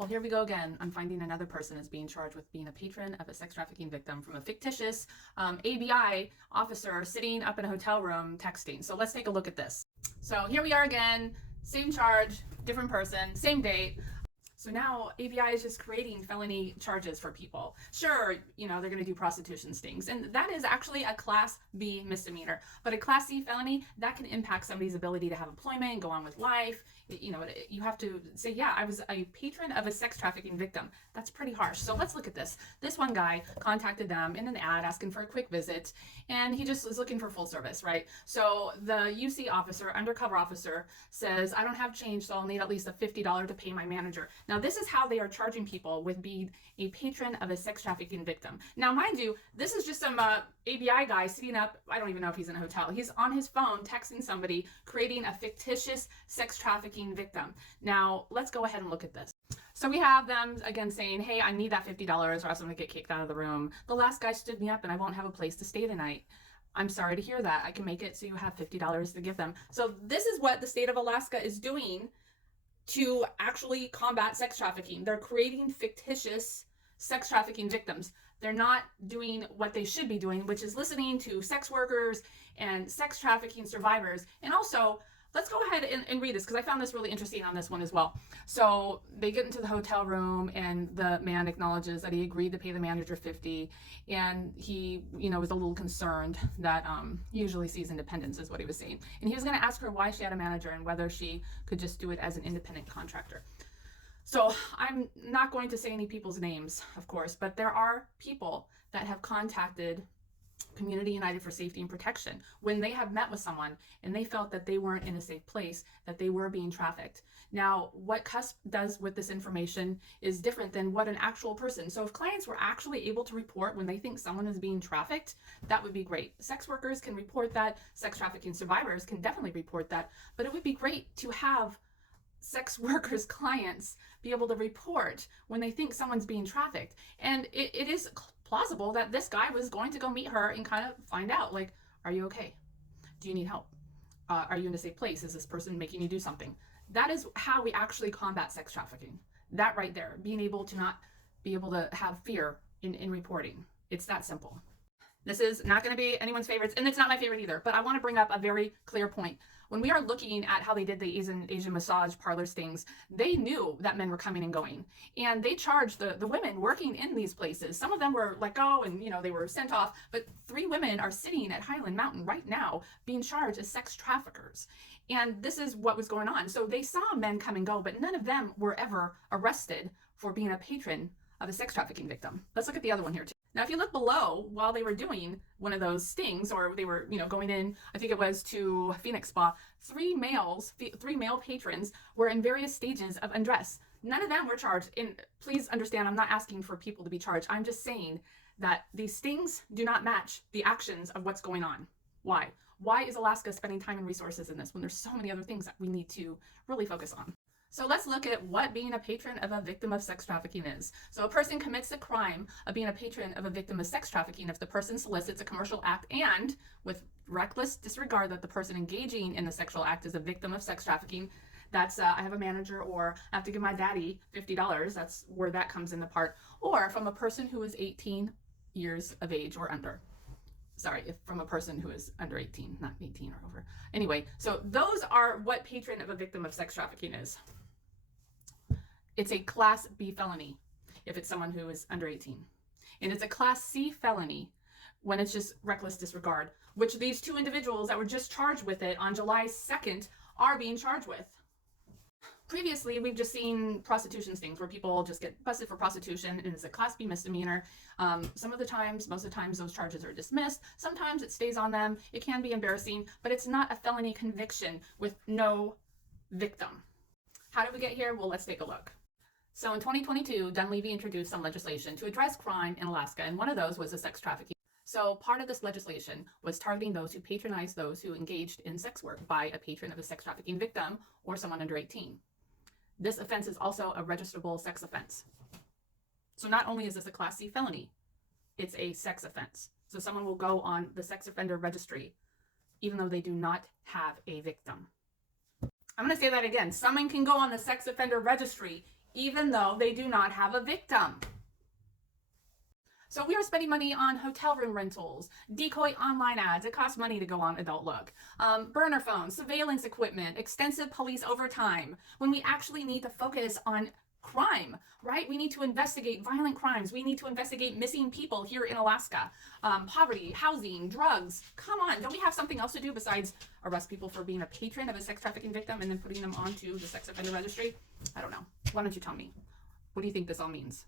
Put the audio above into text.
Well, here we go again. I'm finding another person is being charged with being a patron of a sex trafficking victim from a fictitious ABI officer sitting up in a hotel room texting. So let's take a look at this. So here we are again, same charge, different person, same date. So now ABI is just creating felony charges for people. Sure, they're going to do prostitution stings. And that is actually a Class B misdemeanor. But a Class C felony, that can impact somebody's ability to have employment and go on with life. You have to say, yeah, I was a patron of a sex trafficking victim. That's pretty harsh. So let's look at this. This one guy contacted them in an ad asking for a quick visit. And he just was looking for full service, right? So the UC officer, undercover officer, says, I don't have change, so I'll need at least a $50 to pay my manager. Now, this is how they are charging people with being a patron of a sex trafficking victim. Now, mind you, this is just some ABI guy sitting up. I don't even know if he's in a hotel. He's on his phone texting somebody, creating a fictitious sex trafficking victim. Now, let's go ahead and look at this. So we have them again saying, hey, I need that $50 or else I'm going to get kicked out of the room. The last guy stood me up and I won't have a place to stay tonight. I'm sorry to hear that. I can make it so you have $50 to give them. So this is what the state of Alaska is doing to actually combat sex trafficking. They're creating fictitious sex trafficking victims. They're not doing what they should be doing, which is listening to sex workers and sex trafficking survivors. And also, let's go ahead and read this because I found this really interesting on this one as well. So they get into the hotel room and the man acknowledges that he agreed to pay the manager $50, and he, was a little concerned that he usually sees independence is what he was saying. And he was going to ask her why she had a manager and whether she could just do it as an independent contractor. So I'm not going to say any people's names, of course, but there are people that have contacted Community United for Safety and Protection when they have met with someone and they felt that they weren't in a safe place, that they were being trafficked. Now, what CUSP does with this information is different than what an actual person. So if clients were actually able to report when they think someone is being trafficked, that would be great. Sex workers can report that. Sex trafficking survivors can definitely report that. But it would be great to have sex workers' clients be able to report when they think someone's being trafficked. And it is plausible that this guy was going to go meet her and kind of find out, like, are you okay? Do you need help? Are you in a safe place? Is this person making you do something? That is how we actually combat sex trafficking. That right there, being able to not be able to have fear in reporting. It's that simple. This is not going to be anyone's favorites, and it's not my favorite either, but I want to bring up a very clear point. When we are looking at how they did the Asian massage parlor stings, they knew that men were coming and going, and they charged the women working in these places. Some of them were let go and, they were sent off, but 3 women are sitting at Highland Mountain right now being charged as sex traffickers. And this is what was going on. So they saw men come and go, but none of them were ever arrested for being a patron of a sex trafficking victim. Let's look at the other one here too. Now, if you look below, while they were doing one of those stings, or they were, going in, I think it was to Phoenix Spa, 3 male patrons were in various stages of undress. None of them were charged. And please understand, I'm not asking for people to be charged. I'm just saying that these stings do not match the actions of what's going on. Why? Why is Alaska spending time and resources in this when there's so many other things that we need to really focus on? So let's look at what being a patron of a victim of sex trafficking is. So a person commits the crime of being a patron of a victim of sex trafficking if the person solicits a commercial act and, with reckless disregard that the person engaging in the sexual act is a victim of sex trafficking. That's I have a manager, or I have to give my daddy $50. That's where that comes in the part. Or from a person who is 18 years of age or under. Sorry, if from a person who is under 18, not 18 or over. Anyway, so those are what patron of a victim of sex trafficking is. It's a Class B felony if it's someone who is under 18. And it's a Class C felony when it's just reckless disregard, which these 2 individuals that were just charged with it on July 2nd are being charged with. Previously, we've just seen prostitution stings where people just get busted for prostitution, and it's a Class B misdemeanor. Most of the times, those charges are dismissed. Sometimes it stays on them. It can be embarrassing, but it's not a felony conviction with no victim. How did we get here? Well, let's take a look. So in 2022, Dunleavy introduced some legislation to address crime in Alaska, and one of those was the sex trafficking. So part of this legislation was targeting those who patronized those who engaged in sex work by a patron of a sex trafficking victim or someone under 18. This offense is also a registrable sex offense. So not only is this a Class C felony, it's a sex offense. So someone will go on the sex offender registry, even though they do not have a victim. I'm going to say that again. Someone can go on the sex offender registry even though they do not have a victim. So we are spending money on hotel room rentals, decoy online ads. It costs money to go on Adult Look. Burner phones, surveillance equipment, extensive police overtime, when we actually need to focus on crime, right? We need to investigate violent crimes. We need to investigate missing people here in Alaska. Poverty, housing, drugs. Come on, don't we have something else to do besides arrest people for being a patron of a sex trafficking victim and then putting them onto the sex offender registry? I don't know. Why don't you tell me? What do you think this all means?